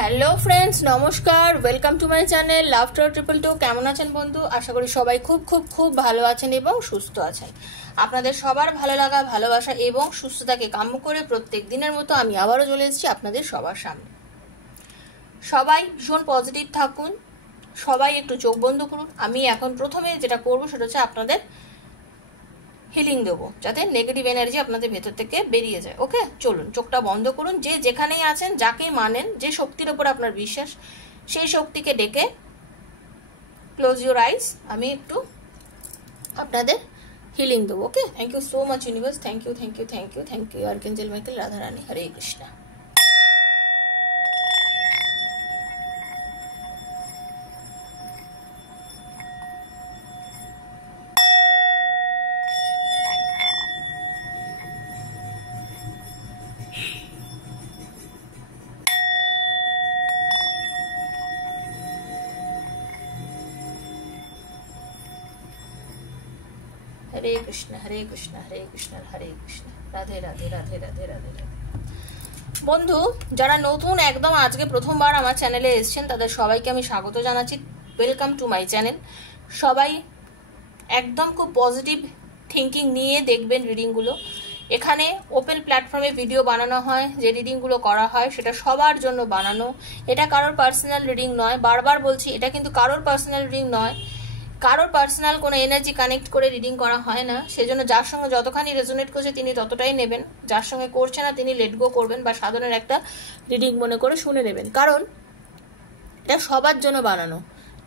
Hello friends, নমস্কার। Welcome to my channel laughter 222। কেমন আছেন বন্ধু? আশা করি সবাই খুব খুব খুব ভালো আছেন এবং সুস্থ আছেন। আপনাদের সবার ভালো লাগা, ভালোবাসা এবং সুস্থতাকে কাম্য করে প্রত্যেক দিনের মতো আমি আবারও চলে এসেছি আপনাদের সবার সামনে। সবাই ভীষণ পজিটিভ থাকুন, সবাই একটু চোখ বন্ধ করুন। আমি এখন প্রথমে যেটা করবো সেটা হচ্ছে আপনাদের হিলিং দেবো, যাতে নেগেটিভ এনার্জি আপনাদের ভেতর থেকে বেরিয়ে যায়। ওকে, চলুন চোখটা বন্ধ করুন। যে যেখানেই আছেন, যাকে মানেন, যে শক্তির ওপর আপনার বিশ্বাস, সেই শক্তিকে ডেকে ক্লোজ ইউর আইস। আমি একটু আপনাদের হিলিং দেবো। Okay, thank you so much universe. Thank you, thank you, thank you, thank you archangel Michael, Radha Rani, Hare Krishna. Hare Krishna, Hare Krishna, Hare Krishna, Hare Krishna, Radhe Radhe, Radhe Radhe, Radhe Radhe. বন্ধু যারা নতুন একদম আজকে প্রথমবার আমার চ্যানেলে এসেছেন, তাদের সবাইকে আমি স্বাগত জানাচ্ছি। Welcome to my channel. সবাই একদম খুব পজিটিভ থিঙ্কিং নিয়ে দেখবেন রিডিংগুলো। এখানে ওপেন প্ল্যাটফর্মে ভিডিও বানানো হয়, যে রিডিংগুলো করা হয় সেটা সবার জন্য বানানো। এটা কারোর পার্সোনাল রিডিং নয়, বারবার বলছি, এটা কিন্তু কারোর পার্সোনাল রিডিং নয়। কারোর পার্সোনাল কোনো এনার্জি কানেক্ট করে রিডিং করা হয় না। সেজন্য যার সঙ্গে যতখানি রেজোনেট করছে তিনি ততটাই নেবেন, যার সঙ্গে করছে না তিনি লেট গো করবেন বা সাধারণ একটা রিডিং মনে করে শুনে নেবেন। কারণ এটা সবার জন্য বানানো,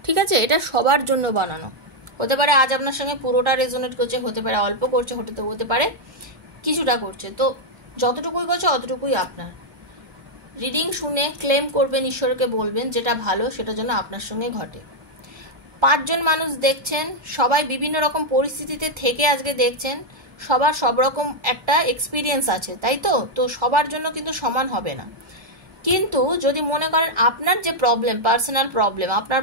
ঠিক আছে? এটা সবার জন্য বানানো। হতে পারে আজ আপনার সঙ্গে পুরোটা রেজোনেট করছে, হতে পারে অল্প করছে, হতে পারে কিছুটা করছে। তো যতটুকুই করছে অতটুকুই আপনার। রিডিং শুনে ক্লেম করবেন, ঈশ্বরকে বলবেন যেটা ভালো সেটা যেন আপনার সঙ্গে ঘটে। 5 জন মানুষ দেখছেন, সবাই বিভিন্ন রকম পরিস্থিতিতে থেকে আজকে দেখছেন, সবার সব রকম একটা এক্সপিরিয়েন্স আছে, তাই তো? তো সবার জন্য কিন্তু সমান হবে না। কিন্তু যদি মনে করেন আপনার যে প্রবলেম, পার্সোনাল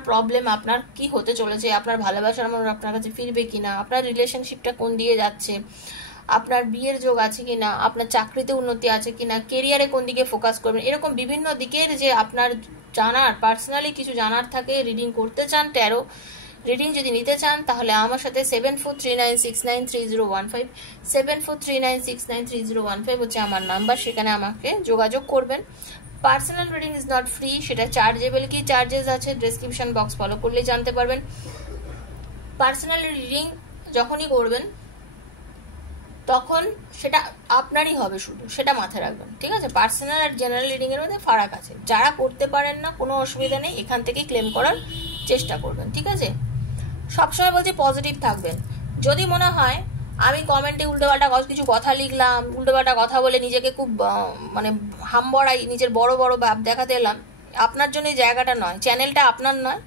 প্রবলেম, আপনার কি হতে চলেছে, আপনার ভালোবাসার মানুষ আপনার কাছে ফিরবে কিনা, আপনার রিলেশনশিপটা কোন দিয়ে যাচ্ছে, আপনার বিয়ের যোগ আছে কিনা, আপনার চাকরিতে উন্নতি আছে কিনা, কেরিয়ারে কোন দিকে ফোকাস করবেন, এরকম বিভিন্ন দিকের যে আপনার জানার, পার্সোনালি কিছু জানার থাকে, রিডিং করতে চান, ট্যারো রিডিং যদি নিতে চান, তাহলে আমার সাথে 7439693015 7439693015 হচ্ছে আমার নাম্বার। সেখানে আমাকে যোগাযোগ করবেন। Personal reading is not free, সেটা চার্জেবল। কি চার্জেস আছে ডেসক্রিপশন বক্স ফলো করলেই জানতে পারবেন। পার্সোনাল রিডিং যখনই করবেন তখন সেটা আপনারই হবে, শুধু সেটা মাথায় রাখবেন, ঠিক আছে? পার্সোনাল আর জেনারেল রিডিং এর মধ্যে ফারাক আছে। যারা করতে পারেন না কোনো অসুবিধা নেই, এখান থেকে ক্লেম করার চেষ্টা করবেন, ঠিক আছে? সবসময় বলছি পজিটিভ থাকবেন। যদি মনে হয় আমি কমেন্টে উল্টোপাল্টা কিছু কথা লিখলাম, উল্টোপাল্টা কথা বলে নিজেকে খুব মানে হাম্বড়াই, নিজের বড় বড় ভাব দেখাতে এলাম, আপনার জন্য এই জায়গাটা নয়। চ্যানেলটা আপনার নয়,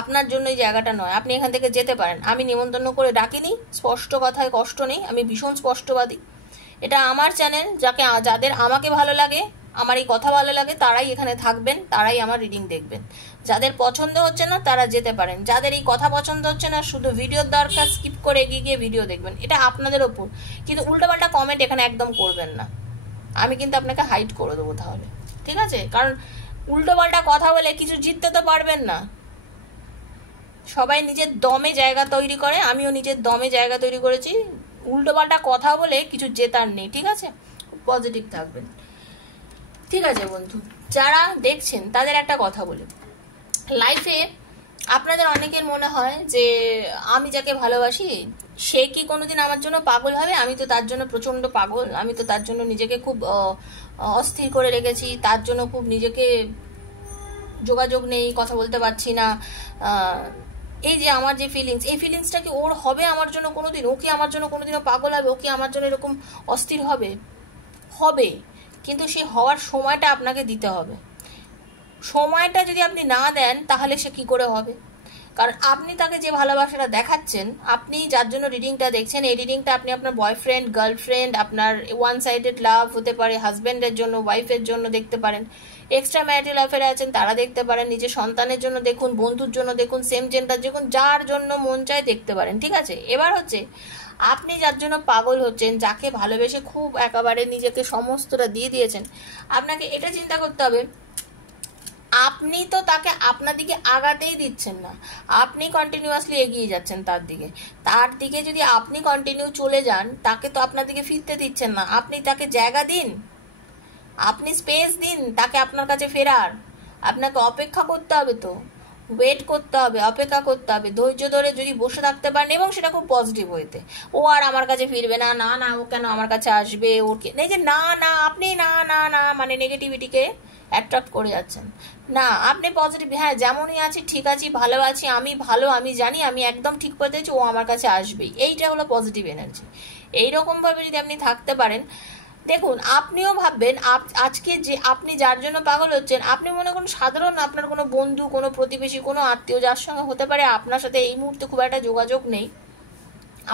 আপনার জন্য এই জায়গাটা নয়। আপনি এখান থেকে যেতে পারেন, আমি নিমন্ত্রণ করে ডাকিনি। স্পষ্ট কথায় কষ্ট নেই, আমি ভীষণ স্পষ্টবাদী। এটা আমার চ্যানেল, যাদের আমাকে ভালো লাগে, আমার এই কথা ভালো লাগে, তারাই এখানে থাকবেন, তারাই আমার রিডিং দেখবেন। যাদের পছন্দ হচ্ছে না তারা যেতে পারেন। যাদের এই কথা পছন্দ হচ্ছে না, শুধু ভিডিওর দরকার, স্কিপ করে এগিয়ে গিয়ে ভিডিও দেখবেন, এটা আপনাদের ওপর। কিন্তু উল্টোপাল্টা কমেন্ট এখানে একদম করবেন না, আমি কিন্তু আপনাকে হাইড করে দেবো তাহলে, ঠিক আছে? কারণ উল্টোপাল্টা কথা বলে কিছু জিততে তো পারবেন না। সবাই নিজের দমে জায়গা তৈরি করে, আমিও নিজের দমে জায়গা তৈরি করেছি। উল্টোপাল্টা কথা বলে কিছু জেতার নেই, ঠিক আছে? পজিটিভ থাকবেন, ঠিক আছে বন্ধু? যারা দেখছেন তাদের একটা কথা বলি, লাইফে আপনাদের অনেকের মনে হয় যে আমি যাকে ভালোবাসি সে কি কোনোদিন আমার জন্য পাগল হবে? আমি তো তার জন্য প্রচন্ড পাগল, আমি তো তার জন্য নিজেকে খুব অস্থির করে রেখেছি, তার জন্য খুব নিজেকে যোগাযোগ নেই, কথা বলতে পারছি না। এই যে আমার যে ফিলিংস, এই ফিলিংসটা কি ওর হবে আমার জন্য কোনোদিন? ও কি আমার জন্য কোনোদিনও পাগল হবে? ও কি আমার জন্য এরকম অস্থির হবে? হবে, কিন্তু সেই হওয়ার সময়টা আপনাকে দিতে হবে। সময়টা যদি আপনি না দেন তাহলে সে কি করে হবে? কারণ আপনি তাকে যে ভালোবাসাটা দেখাচ্ছেন, আপনি যার জন্য রিডিংটা দেখছেন, এই রিডিংটা আপনি আপনার বয়ফ্রেন্ড, গার্লফ্রেন্ড, আপনার ওয়ান সাইডেড লাভ হতে পারে, হাজব্যান্ডের জন্য, ওয়াইফের জন্য দেখতে পারেন, এক্সট্রা ম্যারিটাল অ্যাফেয়ারে আছেন তারা দেখতে পারেন, নিজের সন্তানের জন্য দেখুন, বন্ধুর জন্য দেখুন, সেম জেন্ডার দেখুন, যার জন্য মন চায় দেখতে পারেন, ঠিক আছে? এবার হচ্ছে আপনি যার জন্য পাগল হচ্ছেন, যাকে ভালোবেসে খুব একেবারে নিজেকে সমস্তটা দিয়ে দিয়েছেন, আপনাকে এটা চিন্তা করতে হবে আপনি তো তাকে আপনার দিকে আগাতেই দিচ্ছেন না, আপনি কন্টিনিউয়াসলি এগিয়ে যাচ্ছেন তার দিকে যদি আপনি কন্টিনিউ চলে যান, তাকে তো আপনার দিকে ফিরতে দিচ্ছেন না। আপনি তাকে জায়গা দিন, আপনি স্পেস দিন তাকে আপনার কাছে ফেরার। আপনাকে অপেক্ষা করতে হবে, তো ওয়েট করতে হবে, অপেক্ষা করতে হবে, ধৈর্য ধরে যদি বসে থাকতে পারেন, এবং সেটা খুব পজিটিভ হইতে, ও আর আমার কাছে ফিরবে না, না না ও কেন আমার কাছে আসবে, ওকে এই যে না না আপনি না না না মানে নেগেটিভিটিকে অ্যাট্রাক্ট করে যাচ্ছেন না। আপনি পজিটিভ, হ্যাঁ যেমনই আছি ঠিক আছি, ভালো আছি, আমি ভালো, আমি জানি আমি একদম ঠিক করে দিয়েছি, ও আমার কাছে আসবেই, এইটা হলো পজিটিভ এনার্জি। এইরকমভাবে যদি আপনি থাকতে পারেন, দেখুন আপনিও ভাববেন আজকে যে আপনি যার জন্য পাগল হচ্ছেন, আপনি মনে করুন সাধারণ আপনার কোনো বন্ধু, কোনো প্রতিবেশী, কোনো আত্মীয়, যার সঙ্গে হতে পারে আপনার সাথে এই মুহূর্তে খুব একটা যোগাযোগ নেই,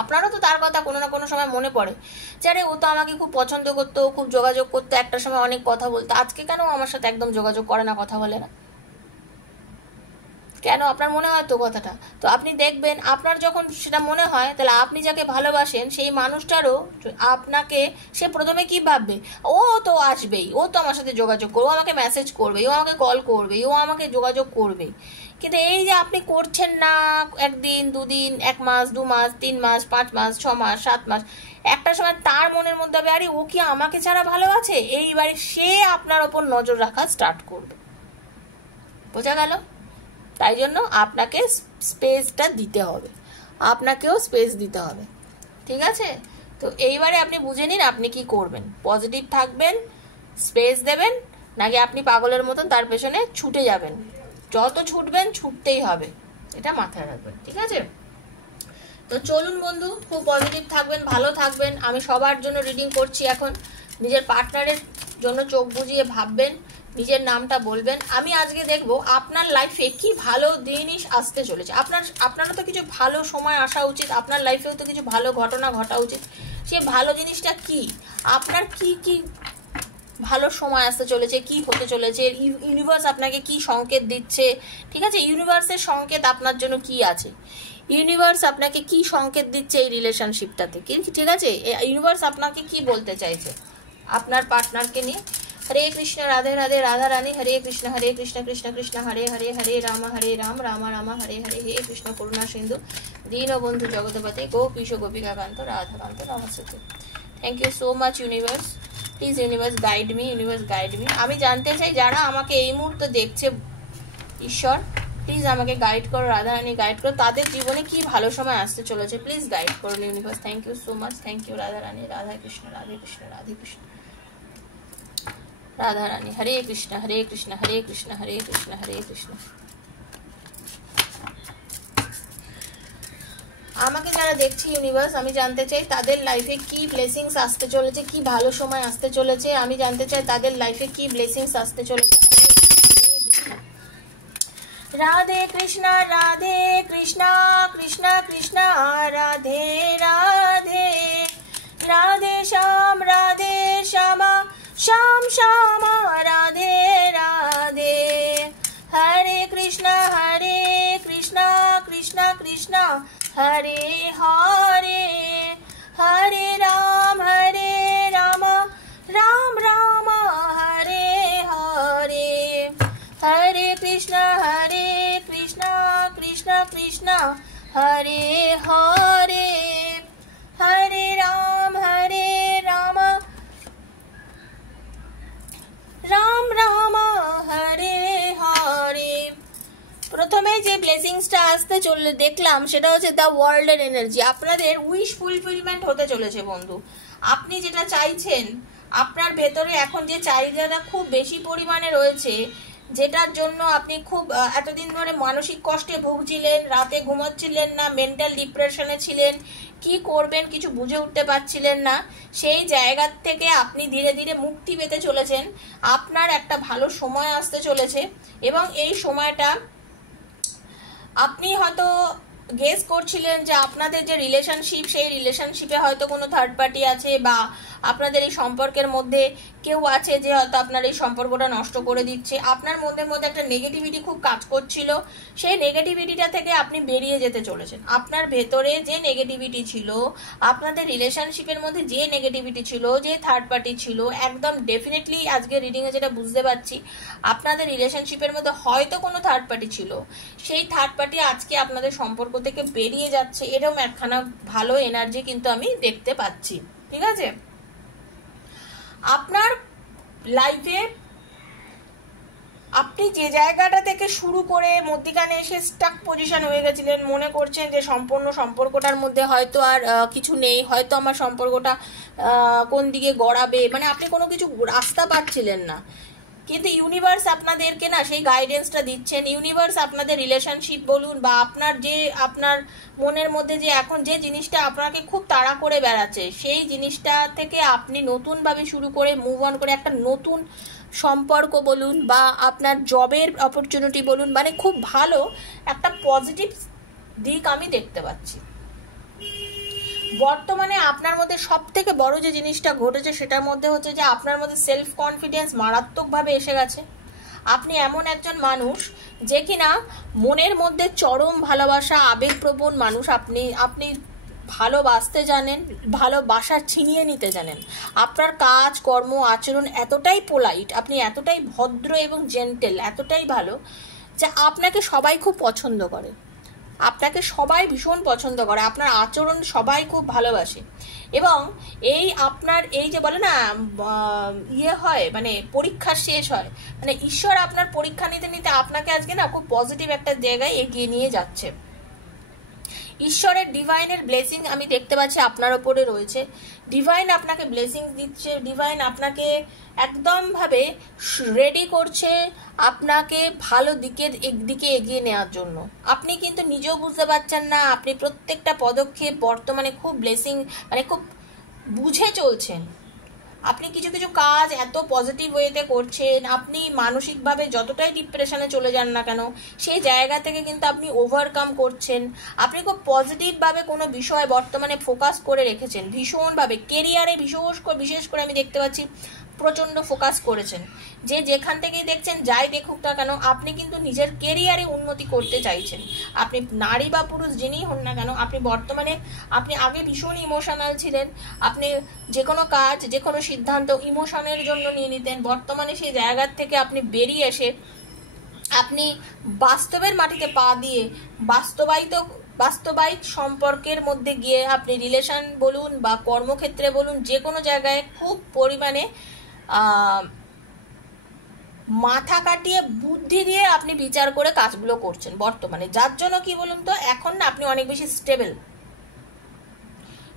আপনারও তো তার কথা কোনো না কোনো সময় মনে পড়ে যে আরে ও তো আমাকে খুব পছন্দ করতো, খুব যোগাযোগ করতো, একটা সময় অনেক কথা বলতো, আজকে কেন আমার সাথে একদম যোগাযোগ করে না, কথা বলে না কেন? আপনার মনে হয় তো কথাটা। তো আপনি দেখবেন আপনার যখন সেটা মনে হয়, তাহলে আপনি যাকে ভালোবাসেন সেই মানুষটারও আপনাকে, সে প্রথমে কি ভাববে, ও তো আসবেই, ও তো আমার সাথে যোগাযোগ করবে, ও আমাকে মেসেজ করবে, ও আমাকে কল করবে, ও আমাকে যোগাযোগ করবে। কিন্তু এই যে আপনি করছেন না, একদিন দুদিন, 1 মাস 2 মাস 3 মাস 5 মাস 6 মাস 7 মাস, একটা সময় তার মনের মধ্যে হবে আরে ও কি আমাকে ছাড়া ভালো আছে, এইবারে সে আপনার ওপর নজর রাখা স্টার্ট করবে। বোঝা গেল? তাই জন্য আপনাকে স্পেসটা দিতে হবে, আপনাকেও স্পেস দিতে হবে, ঠিক আছে? তো এইবারে আপনি বুঝে নিন আপনি কি করবেন, পজিটিভ থাকবেন, স্পেস দেবেন, নাকি আপনি পাগলের মতন তার পেছনে ছুটে যাবেন। যত ছুটবেন ছুটতেই হবে, এটা মাথায় রাখবেন, ঠিক আছে? তো চলুন বন্ধু, খুব পজিটিভ থাকবেন, ভালো থাকবেন। আমি সবার জন্য রিডিং করছি এখন। নিজের পার্টনারের জন্য চোখ বুজিয়ে ভাববেন, নিজের নামটা বলবেন। আমি আজকে দেখবো আপনার লাইফে কি ভালো জিনিস আসতে চলেছে। আপনারও তো কিছু ভালো সময় আসা উচিত, আপনার লাইফেও তো কিছু ভালো ঘটনা ঘটা উচিত। সে ভালো জিনিসটা কি, আপনার কি কি ভালো সময় আসতে চলেছে, কি হতে চলেছে, ইউনিভার্স আপনাকে কি সংকেত দিচ্ছে, ঠিক আছে? ইউনিভার্সের সংকেত আপনার জন্য কি আছে, ইউনিভার্স আপনাকে কি সংকেত দিচ্ছে এই রিলেশনশিপটাতে, ঠিক আছে? ইউনিভার্স আপনাকে কি বলতে চাইছে আপনার পার্টনারকে নিয়ে। হরে কৃষ্ণ, রাধে রাধে, রাধা রানী, হরে কৃষ্ণ কৃষ্ণ কৃষ্ণ হরে হরে, হরে রাম রাম রাম হরে হরে, হে কৃষ্ণ করুণা সিন্ধু দীনবন্ধু জগৎপতে গোপীশ গোপিকাকান্ত রাধাকান্ত নমস্তে। Thank you so much universe. Please universe guide me, universe guide me. আমি জানতে চাই যারা আমাকে এই মুহূর্তে দেখছে, ঈশ্বর প্লিজ আমাকে গাইড করো, রাধারানী গাইড করো, তাদের জীবনে কি ভালো সময় আসতে চলেছে প্লিজ গাইড করুন universe. Thank you so much, thank you Radharani, Radha Krishna Radhe Krishna Radhe Krishna, Radharani, Hare Krishna Hare Krishna Hare Krishna Hare Krishna Hare Krishna. আমাকে যারা দেখছে ইউনিভার্স, আমি জানতে চাই তাদের লাইফে কি ব্লেসিংস আসতে চলেছে, কি ভালো সময় আসতে চলেছে। আমি জানতে চাই তাদের লাইফে কি ব্লেসিংস আসতে চলেছে। রাধে কৃষ্ণ কৃষ্ণ কৃষ্ণ রাধে রাধে, রাধে শ্যাম শ্যাম শ্যাম রাধে রাধে, হরে কৃষ্ণ কৃষ্ণ কৃষ্ণ হরে হরে, হরে রাম রাম রাম হরে হরে, হরে কৃষ্ণ কৃষ্ণ কৃষ্ণ হরে হরে, হরে রাম রাম রাম হরে হরে। প্রথমে যে ব্লেসিংসটা আসতে চলে দেখলাম সেটা হচ্ছে দ্য ওয়ার্ল্ডের এনার্জি। আপনাদের উইশ ফুলফিলমেন্ট হতে চলেছে বন্ধু। আপনি যেটা চাইছেন, আপনার ভেতরে এখন যে চাহিদাটা খুব বেশি পরিমাণে রয়েছে, যেটার জন্য আপনি খুব এতদিন ধরে মানসিক কষ্টে ভুগছিলেন, রাতে ঘুমোচ্ছিলেন না, মেন্টাল ডিপ্রেশনে ছিলেন, কি করবেন কিছু বুঝে উঠতে পারছিলেন না, সেই জায়গা থেকে আপনি ধীরে ধীরে মুক্তি পেতে চলেছেন। আপনার একটা ভালো সময় আসতে চলেছে, এবং এই সময়টা আপনি হয়তো গেস করছিলেন যে আপনাদের যে রিলেশনশিপ, সেই রিলেশনশিপে হয়তো কোনো থার্ড পার্টি আছে, বা আপনাদের এই সম্পর্কের মধ্যে কেউ আছে যে হয়তো আপনার এই সম্পর্কটা নষ্ট করে দিচ্ছে, আপনার মধ্যে একটা নেগেটিভিটি খুব কাজ করছিল, সেই নেগেটিভিটিটা থেকে আপনি বেরিয়ে যেতে চলেছেন। আপনার ভেতরে যে নেগেটিভিটি ছিল, আপনাদের রিলেশনশিপের মধ্যে যে নেগেটিভিটি ছিল, যে থার্ড পার্টি ছিল, একদম ডেফিনেটলি আজকে রিডিংয়ে যেটা বুঝতে পারছি, আপনাদের রিলেশনশিপের মধ্যে হয়তো কোনো থার্ড পার্টি ছিল, সেই থার্ড পার্টি আজকে আপনাদের সম্পর্ক থেকে বেরিয়ে যাচ্ছে, এরকম একখানা ভালো এনার্জি কিন্তু আমি দেখতে পাচ্ছি। ঠিক আছে, আপনার লাইফে আপনি যে জায়গাটা থেকে শুরু করে মধ্যিখানে এসে স্টাক পজিশন হয়ে গেছিলেন, মনে করছেন যে সম্পূর্ণ সম্পর্কটার মধ্যে হয়তো আর কিছু নেই, হয়তো আমার সম্পর্কটা কোন দিকে গড়াবে, মানে আপনি কোনো কিছু রাস্তা পাচ্ছিলেন না, কিন্তু ইউনিভার্স আপনাদেরকে না সেই গাইডেন্সটা দিচ্ছেন। ইউনিভার্স আপনাদের রিলেশনশিপ বলুন বা আপনার মনের মধ্যে যে এখন যে জিনিসটা আপনাকে খুব তাড়া করে বেড়াচ্ছে, সেই জিনিসটা থেকে আপনি নতুনভাবে শুরু করে মুভ অন করে একটা নতুন সম্পর্ক বলুন বা আপনার জবের অপরচুনিটি বলুন, মানে খুব ভালো একটা পজিটিভ দিক আমি দেখতে পাচ্ছি। বর্তমানে আপনার মধ্যে সব থেকে বড় যে জিনিসটা ঘটেছে সেটার মধ্যে হচ্ছে যে আপনার মধ্যে সেলফ কনফিডেন্স মারাত্মকভাবে এসে গেছে। আপনি এমন একজন মানুষ যে কিনা মনের মধ্যে চরম ভালোবাসা, আবেগপ্রবণ মানুষ। আপনি ভালোবাসতে জানেন, ভালোবাসা ছিনিয়ে নিতে জানেন। আপনার কাজ কর্ম আচরণ এতটাই পোলাইট, আপনি এতটাই ভদ্র এবং জেন্টেল, এতটাই ভালো যে আপনাকে সবাই খুব পছন্দ করে, আপনাকে সবাই ভীষণ পছন্দ করে, আপনার আচরণ সবাই খুব ভালোবাসে। এবং আপনার এই যে বলে না হয় মানে পরীক্ষা শেষ হয়, মানে ঈশ্বর আপনার পরীক্ষা নিতে নিতে আপনাকে আজকে না খুব পজিটিভ একটা জায়গায় এগিয়ে নিয়ে যাচ্ছে। ঈশ্বরের ডিভাইনের ব্লেসিং আমি দেখতে পাচ্ছি আপনার ওপরে রয়েছে। ডিভাইন আপনাকে ব্লেসিং দিচ্ছে, ডিভাইন আপনাকে একদম ভাবে রেডি করছে আপনাকে ভালো দিকে এগিয়ে নেওয়ার জন্য। আপনি কিন্তু নিজেও বুঝতে পারছেন না, আপনি প্রত্যেকটা পদক্ষেপ বর্তমানে খুব ব্লেসিং মানে খুব বুঝে চলছেন। আপনি কিছু কিছু কাজ এত পজিটিভ ওয়েতে করছেন, আপনি মানসিকভাবে যতটাই ডিপ্রেশনে চলে যান না কেন সেই জায়গা থেকে কিন্তু আপনি ওভারকাম করছেন। আপনি খুব পজিটিভভাবে কোনো বিষয় বর্তমানে ফোকাস করে রেখেছেন, ভীষণভাবে কেরিয়ারে বিশেষ করে আমি দেখতে পাচ্ছি প্রচণ্ড ফোকাস করেছেন। যে যেখান থেকেই দেখছেন যাই দেখুক না কেন আপনি কিন্তু নিজের কেরিয়ারে উন্নতি করতে চাইছেন। আপনি নারী বা পুরুষ যিনিই হন না কেন, আপনি আগে ভীষণ ইমোশনাল ছিলেন, আপনি যে কোনো কাজ যে কোনো সিদ্ধান্ত ইমোশনের জন্য নিয়ে নিতেন। বর্তমানে সেই জায়গার থেকে আপনি বেরিয়ে এসে আপনি বাস্তবের মাটিতে পা দিয়ে বাস্তবায়িত সম্পর্কের মধ্যে গিয়ে আপনি রিলেশন বলুন বা কর্মক্ষেত্রে বলুন যে কোনো জায়গায় খুব পরিমাণে মাথা কাটিয়ে বুদ্ধি দিয়ে আপনি বিচার করে কাজগুলো করছেন বর্তমানে, যার জন্য কি বলুন তো এখন না আপনি অনেক বেশি স্টেবল।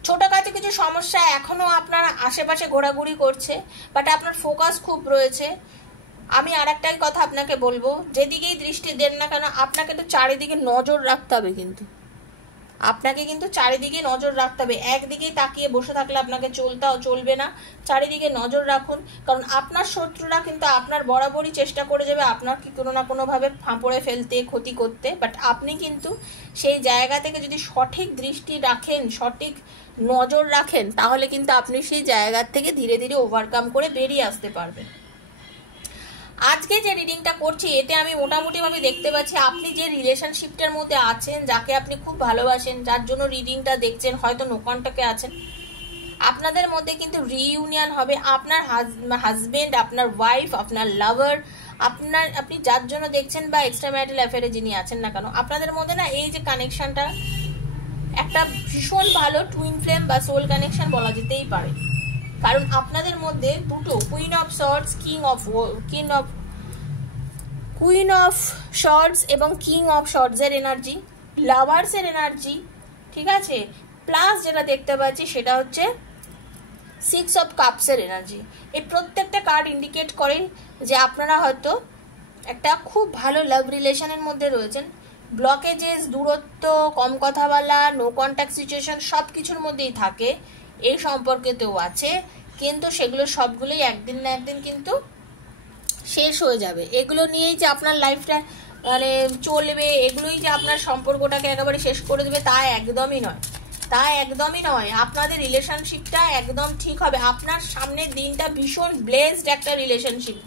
ছোটখাটো কিছু সমস্যা এখনো আপনার আশেপাশে ঘোরাঘুরি করছে, বাট আপনার ফোকাস খুব রয়েছে। আমি আর একটাই কথা আপনাকে বলবো, যেদিকেই দৃষ্টি দেন না কেন আপনাকে তো চারিদিকে নজর রাখতে হবে, আপনাকে কিন্তু চারিদিকে নজর রাখতে হবে। একদিকেই তাকিয়ে বসে থাকলে আপনাকে চলবে না, চারিদিকে নজর রাখুন, কারণ আপনার শত্রুরা কিন্তু আপনার বরাবরই চেষ্টা করে যাবে আপনাকে কোনো না কোনোভাবে ফাঁপড়ে ফেলতে, ক্ষতি করতে। বাট আপনি কিন্তু সেই জায়গা থেকে যদি সঠিক দৃষ্টি রাখেন, সঠিক নজর রাখেন, তাহলে কিন্তু আপনি সেই জায়গা থেকে ধীরে ধীরে ওভারকাম করে বেরিয়ে আসতে পারবেন। আজকে যে রিডিংটা করছি এতে আমি মোটামুটিভাবে দেখতে পাচ্ছি আপনি যে রিলেশনশিপটার মধ্যে আছেন, যাকে আপনি খুব ভালোবাসেন, যার জন্য রিডিংটা দেখছেন, হয়তো নো কন্টাক্টে আছেন, আপনাদের মধ্যে কিন্তু রিইউনিয়ন হবে। আপনার হাজবেন্ড, আপনার ওয়াইফ, আপনার লাভার, আপনি যার জন্য দেখছেন বা এক্সট্রা ম্যারিটাল অ্যাফেয়ারে যিনি আছেন না কেন, আপনাদের মধ্যে না এই যে কানেকশনটা একটা ভীষণ ভালো টুইন ফ্লেম বা সোল কানেকশন বলা যেতেই পারে। কারণ আপনাদের মধ্যে দুটো queen of swords, queen of swords এবং কিং অফ শর্টস এর এনার্জি, লাভার্স এর এনার্জি, ঠিক আছে, প্লাস যেটা দেখতে পাচ্ছি সেটা হচ্ছে 6 অফ কাপস এর এনার্জি। এই প্রত্যেকটা কার্ড ইন্ডিকেট করে যে আপনারা হয়তো একটা খুব ভালো লাভ রিলেশনের মধ্যে রয়েছেন। ব্লকেজেস, দূরত্ব, কম কথা বলা, নো কন্ট্যাক্ট সিচুয়েশন সব কিছুর মধ্যেই থাকে, এই সম্পর্কেতেও আছে, কিন্তু সেগুলো সবগুলোই একদিন না একদিন কিন্তু শেষ হয়ে যাবে। এগুলো নিয়েই যে আপনার লাইফটা মানে চলবে, এগুলোই যে আপনার সম্পর্কটাকে একেবারে শেষ করে দেবে তা একদমই নয়। তা একদমই নয়, আপনাদের রিলেশনশিপটা একদম ঠিক হবে। আপনার সামনের দিনটা ভীষণ ব্লেসড একটা রিলেশনশিপ,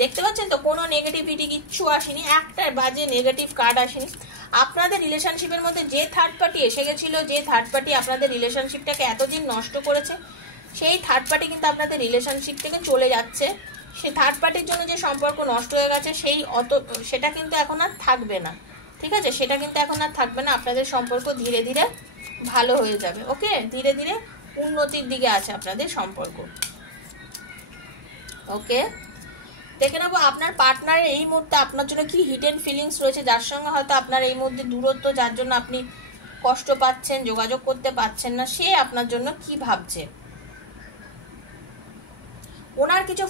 দেখতে পাচ্ছেন তো, কোনো নেগেটিভিটি কিচ্ছু আসেনি, একটা বাজে নেগেটিভ কার্ড আসেনি। আপনাদের রিলেশনশিপের মধ্যে যে থার্ড পার্টি এসে গেছিল, যে থার্ড পার্টি আপনাদের রিলেশনশিপটাকে এতদিন নষ্ট করেছে, সেই থার্ড পার্টি কিন্তু আপনাদের রিলেশনশিপ থেকে চলে যাচ্ছে। সেই থার্ড পার্টির জন্য যে সম্পর্ক নষ্ট হয়ে গেছে সেটা কিন্তু এখন আর থাকবে না, ঠিক আছে? সেটা কিন্তু এখন আর থাকবে না। আপনাদের সম্পর্ক ধীরে ধীরে ভালো হয়ে যাবে। ওকে, ধীরে ধীরে উন্নতির দিকে আছে আপনাদের সম্পর্ক। ওকে, দেখে নেবো আপনার পার্টনারের এই মুহূর্তে আপনার জন্য কি হিডেন ফিলিংস রয়েছে, যার সঙ্গে হয়তো আপনার এই মধ্যে দূরত্ব, যার জন্য আপনি কষ্ট পাচ্ছেন, যোগাযোগ করতে পারছেন না, সে আপনার জন্য কি ভাবছে। ওনার কিছু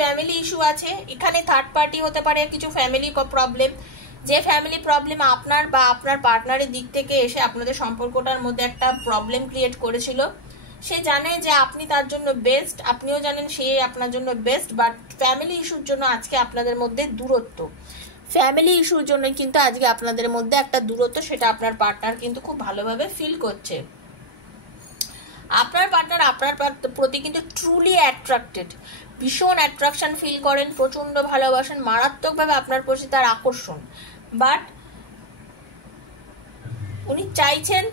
ফ্যামিলি ইস্যু আছে, এখানে থার্ড পার্টি হতে পারে, কিছু ফ্যামিলি প্রবলেম, যে ফ্যামিলি প্রবলেম আপনার বা আপনার পার্টনারের দিক থেকে এসে আপনাদের সম্পর্কটার মধ্যে একটা প্রবলেম ক্রিয়েট করেছিল। সে জানে যে আপনি তার জন্য বেস্ট, আপনিও জানেন সে আপনার জন্য বেস্ট, বাট ফ্যামিলি ইস্যুর জন্য আজকে আপনাদের মধ্যে দূরত্ব, ফ্যামিলি ইস্যুর জন্য কিন্তু আজকে আপনাদের মধ্যে একটা দূরত্ব, সেটা আপনার পার্টনার কিন্তু খুব ভালোভাবে ফিল করছে। আপনার পার্টনার আপনার প্রতি কিন্তু ট্রুলি অ্যাট্রাক্টেড, ভীষণ অ্যাট্রাকশন ফিল করেন, প্রচন্ড ভালোবাসেন, মারাত্মকভাবে আপনার প্রতি তার আকর্ষণ, বাট উনি চাইছেন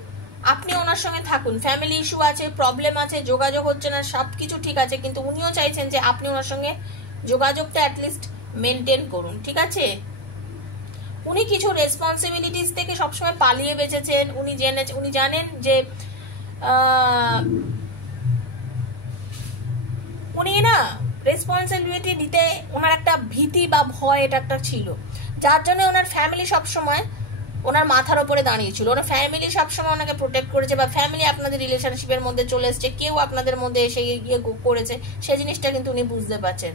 আপনি ওনার সঙ্গে থাকুন। ফ্যামিলি ইস্যু আছে, প্রবলেম আছে, যোগাযোগ হচ্ছে না, সব কিছু ঠিক আছে, কিন্তু উনিও চাইছেন যে আপনি ওনার সঙ্গে যোগাযোগটা অ্যাটলিস্ট মেনটেন করুন, ঠিক আছে? উনি কিছু রেসপন্সিবিলিটিস থেকে সবসময় পালিয়ে বেঁচেছেন। উনি জানেন যে উনি না রেসপন্সিবিলিটি নিতে ওনার একটা ভীতি বা ভয় এটা একটা ছিল, যার জন্য ওনার ফ্যামিলি সবসময় ওনার মাথার ওপরে দাঁড়িয়েছিল। ওনার ফ্যামিলি সবসময় ওনাকে প্রোটেক্ট করেছে, বা ফ্যামিলি আপনাদের রিলেশনশিপের মধ্যে চলে এসছে, কেউ আপনাদের মধ্যে এসে গিয়ে করেছে, সেই জিনিসটা কিন্তু উনি বুঝতে পারছেন।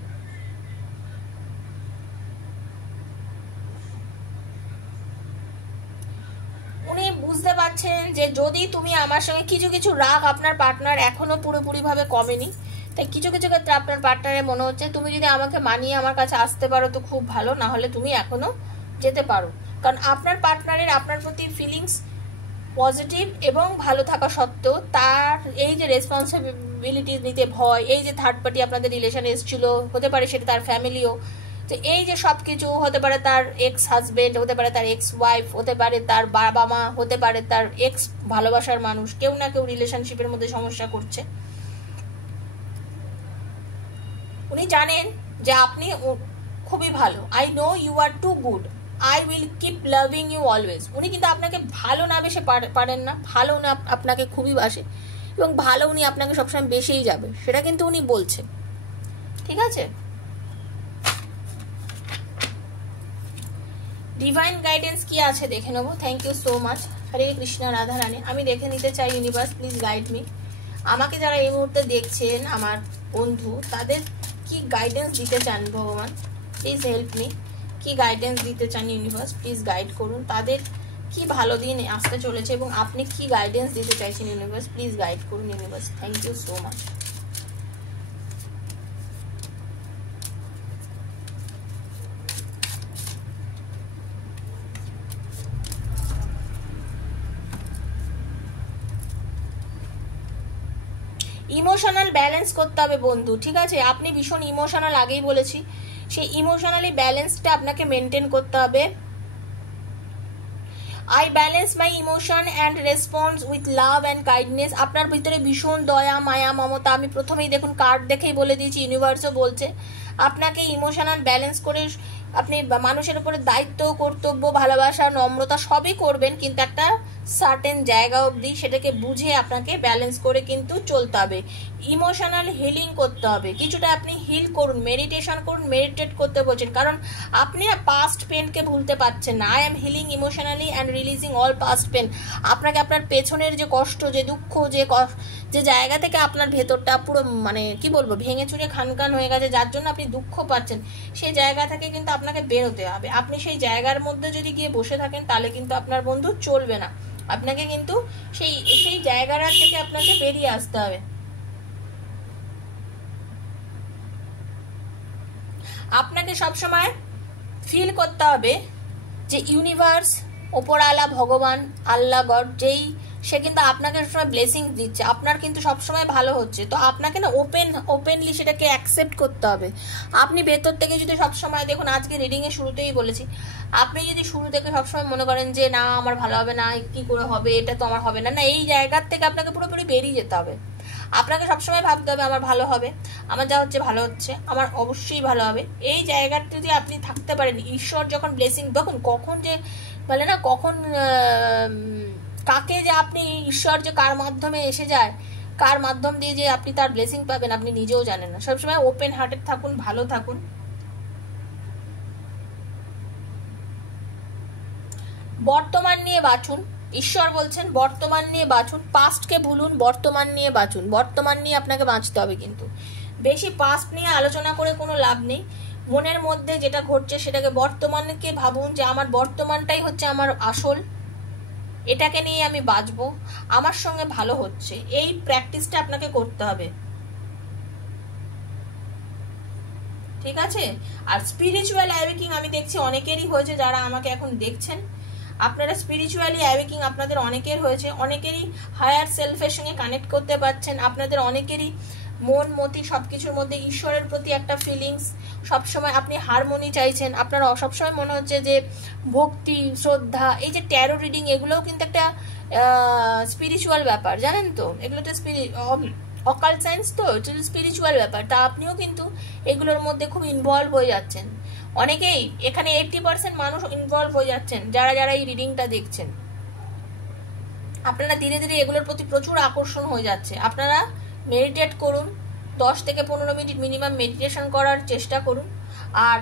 উনি বুঝতে পারছেন যে যদি তুমি আমার সঙ্গে কিছু কিছু রাগ আপনার পার্টনার এখনো পুরোপুরিভাবে কমেনি, তাই কিছু কিছু ক্ষেত্রে আপনার পার্টনারের মনে হচ্ছে তুমি যদি আমাকে মানিয়ে আমার কাছে আসতে পারো তো খুব ভালো, না হলে তুমি এখনো যেতে পারো। কারণ আপনার পার্টনারের আপনার প্রতি ফিলিংস পজিটিভ, এবং ভালো থাকা সত্ত্বেও তার এই যে রেসপন্সিবিলিটি নিতে ভয়, এই যে থার্ড পার্টি আপনাদের রিলেশনে এসেছিল, হতে পারে সেটা তার ফ্যামিলিও, তো এই যে সব কিছু হতে পারে, তার এক্স হাজবেন্ড হতে পারে, তার এক্স ওয়াইফ হতে পারে, তার বাবা মা হতে পারে, তার এক্স ভালোবাসার মানুষ, কেউ না কেউ রিলেশনশিপের মধ্যে সমস্যা করছে। উনি জানেন যে আপনি খুবই ভালো, I know you are too good, I will keep loving you always. উনি কিন্তু আপনাকে ভালো না বেশে পারেন না, ভালো উনি আপনাকে খুবই বাসে, এবং ভালো উনি আপনাকে সবসময় বেসেই যাবে, সেটা কিন্তু উনি বলছে, ঠিক আছে? ডিভাইন গাইডেন্স কি আছে দেখে নেবো। থ্যাংক ইউ সো মাচ, হরে কৃষ্ণ, রাধা রানী। আমি দেখে নিতে চাই ইউনিভার্স, প্লিজ গাইড মি। আমাকে যারা এই মুহূর্তে দেখছেন আমার বন্ধু, তাদের কি গাইডেন্স দিতে চান ভগবান, প্লিজ হেল্প মি। কি গাইডেন্স দিতে চান ইউনিভার্স, প্লিজ গাইড করুন। তাদের কি ভালো দিন আসতে চলেছে এবং আপনি কি গাইডেন্স দিতে চাইছেন ইউনিভার্স, প্লিজ গাইড করুন universe. Thank you so much. Emotional balance করতে হবে বন্ধু, ঠিক আছে? আপনি ভীষণ ইমোশনাল, আগেই বলেছি, সেই ইমোশনালি ব্যালেন্সটা আপনাকে মেনটেন করতে হবে। I balance my emotion and response with love and kindness. আপনার ভিতরে ভীষণ দয়া, মায়া, মমতা। আমি প্রথমেই দেখুন কার্ড দেখেই বলে দিয়েছি, ইউনিভার্সও বলছে আপনাকে ইমোশনাল ব্যালেন্স করে আপনি মানুষের উপরে দায়িত্ব, কর্তব্য, ভালোবাসা, নম্রতা সবই করবেন, কিন্তু একটা সার্টেন জায়গা অবধি সেটাকে বুঝে আপনাকে ব্যালেন্স করে কিন্তু চলতে হবে। ইমোশনাল হিলিং করতে হবে, কিছুটা আপনি হিল করুন, মেডিটেশন করুন, মেডিটেট করতে বলছেন, কারণ আপনি না পাস্ট পেনকে ভুলতে পারছেন না। I am healing emotionally and releasing all past pain. আপনাকে আপনার পেছনের যে কষ্ট, যে দুঃখ, যে জায়গা থেকে আপনার ভেতরটা পুরো মানে কি বলবো ভেঙে চুরে খানখান হয়ে গেছে, যার জন্য আপনি দুঃখ পাচ্ছেন, সেই জায়গা থেকে কিন্তু আপনাকে বেরোতে হবে। আপনি সেই জায়গার মধ্যে যদি গিয়ে বসে থাকেন তাহলে কিন্তু আপনার বন্ধু চলবে না, আপনাকে কিন্তু সেই জায়গাটা থেকে আপনাকে বেরিয়ে আসতে হবে। আপনাকে সবসময় ফিল করতে হবে যে ইউনিভার্স, ওপরওয়ালা, ভগবান, আল্লাহ, গড, যেই সে কিন্তু আপনাকে সবসময় ব্লেসিং দিচ্ছে, আপনার কিন্তু সবসময় ভালো হচ্ছে। তো আপনাকে না ওপেনলি সেটাকে অ্যাকসেপ্ট করতে হবে। আপনি ভেতর থেকে যদি সবসময়, দেখুন আজকে রিডিংয়ে শুরুতেই বলেছি, আপনি যদি শুরু থেকে সবসময় মনে করেন যে না আমার ভালো হবে না, কি করে হবে, এটা তো আমার হবে না, না এই জায়গার থেকে আপনাকে পুরোপুরি বেরিয়ে যেতে হবে। আপনাকে সবসময় ভাবতে হবে আমার ভালো হবে, আমার যা হচ্ছে ভালো হচ্ছে, আমার অবশ্যই ভালো হবে। এই জায়গাটা যদি আপনি থাকতে পারেন, ঈশ্বর যখন ব্লেসিং, দেখুন কখন যে বলে না, কখন কাকে যে আপনি ঈশ্বর যে কার মাধ্যমে এসে যায়, কার মাধ্যম দিয়ে যে আপনি তার ব্লেসিং পাবেন আপনি নিজেও জানেন না। সবসময় ওপেন হার্টেড থাকুন, ভালো থাকুন। বর্তমান নিয়ে বাঁচুন, ঈশ্বর বলছেন বর্তমান নিয়ে বাঁচুন, পাস্টকে ভুলুন, বর্তমান নিয়ে বাঁচুন। বর্তমান নিয়ে আপনাকে বাঁচতে হবে, কিন্তু বেশি পাস্ট নিয়ে আলোচনা করে কোনো লাভ নেই। মনের মধ্যে যেটা ঘটছে সেটাকে বর্তমানকে ভাবুন, যে আমার বর্তমানটাই হচ্ছে আমার আসল, এটাকে নিয়ে আমি বাঁচবো, আমার সঙ্গে ভালো হচ্ছে। এই প্র্যাকটিসটা আপনাকে করতে হবে, ঠিক আছে? আর স্পিরিচুয়াল অ্যাওয়েকিং আমি দেখছি অনেকেরই হয়েছে, যারা আমাকে এখন দেখছেন আপনারা স্পিরিচুয়ালি অ্যাওয়েকিং আপনাদের অনেকের হয়েছে, অনেকেরই হায়ার সেলফের সঙ্গে কানেক্ট করতে পারছেন, আপনাদের অনেকেরই মন মতি সবকিছুর মধ্যে ঈশ্বরের প্রতি একটা ফিলিংস, সবসময় আপনি হারমোনি চাইছেন, আপনার সবসময় মনে হচ্ছে যে ভক্তি শ্রদ্ধা। এই যে ট্যারো রিডিং এগুলোও কিন্তু একটা স্পিরিচুয়াল ব্যাপার, জানেন তো? এগুলো তো অকাল্ট সায়েন্স, তো স্পিরিচুয়াল ব্যাপার। তা আপনিও কিন্তু এগুলোর মধ্যে খুব ইনভলভ হয়ে যাচ্ছেন। অনেকেই এখানে 80% মানুষ ইনভলভ হয়ে যাচ্ছেন, যারা যারা এই রিডিংটা দেখছেন। আপনারা ধীরে ধীরে এগুলোর প্রতি প্রচুর আকর্ষণ হয়ে যাচ্ছে। আপনারা মেডিটেট করুন, 10 থেকে 15 মিনিট মিনিমাম মেডিটেশন করার চেষ্টা করুন। আর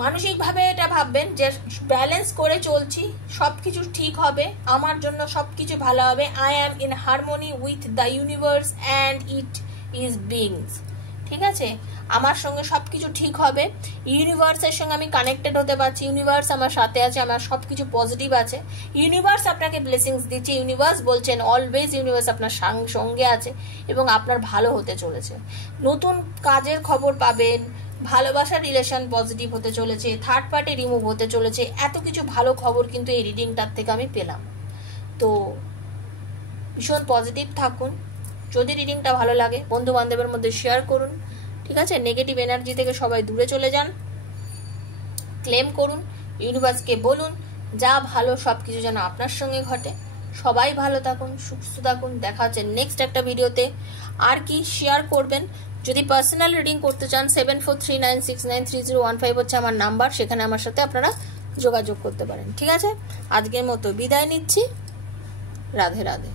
মানসিকভাবে এটা ভাববেন যে ব্যালেন্স করে চলছি, সব কিছু ঠিক হবে, আমার জন্য সব কিছু ভালো হবে। I am in harmony with the universe and it is beings. ঠিক আছে, আমার সঙ্গে সব কিছু ঠিক হবে, ইউনিভার্সের সঙ্গে আমি কানেক্টেড হতে পারছি, ইউনিভার্স আমার সাথে আছে, আমার সব কিছু পজিটিভ আছে, ইউনিভার্স আপনাকে ব্লেসিংস দিচ্ছে, ইউনিভার্স বলছেন অলওয়েজ ইউনিভার্স আপনার সঙ্গে আছে এবং আপনার ভালো হতে চলেছে। নতুন কাজের খবর পাবেন, ভালোবাসার রিলেশন পজিটিভ হতে চলেছে, থার্ড পার্টি রিমুভ হতে চলেছে, এত কিছু ভালো খবর কিন্তু এই রিডিংটার থেকে আমি পেলাম। তো ভীষণ পজিটিভ থাকুন। যদি রিডিংটা ভালো লাগে বন্ধু বান্ধবের মধ্যে শেয়ার করুন, ঠিক আছে? নেগেটিভ এনার্জি থেকে সবাই দূরে চলে যান, ক্লেম করুন, ইউনিভার্সকে বলুন যা ভালো সব কিছু যেন আপনার সঙ্গে ঘটে। সবাই ভালো থাকুন, সুস্থ থাকুন। দেখা হচ্ছে নেক্সট একটা ভিডিওতে। আর কি শেয়ার করবেন? যদি পার্সোনাল রিডিং করতে চান 7439693015 হচ্ছে আমার নাম্বার, সেখানে আমার সাথে আপনারা যোগাযোগ করতে পারেন। ঠিক আছে, আজকের মতো বিদায় নিচ্ছি। রাধে রাধে।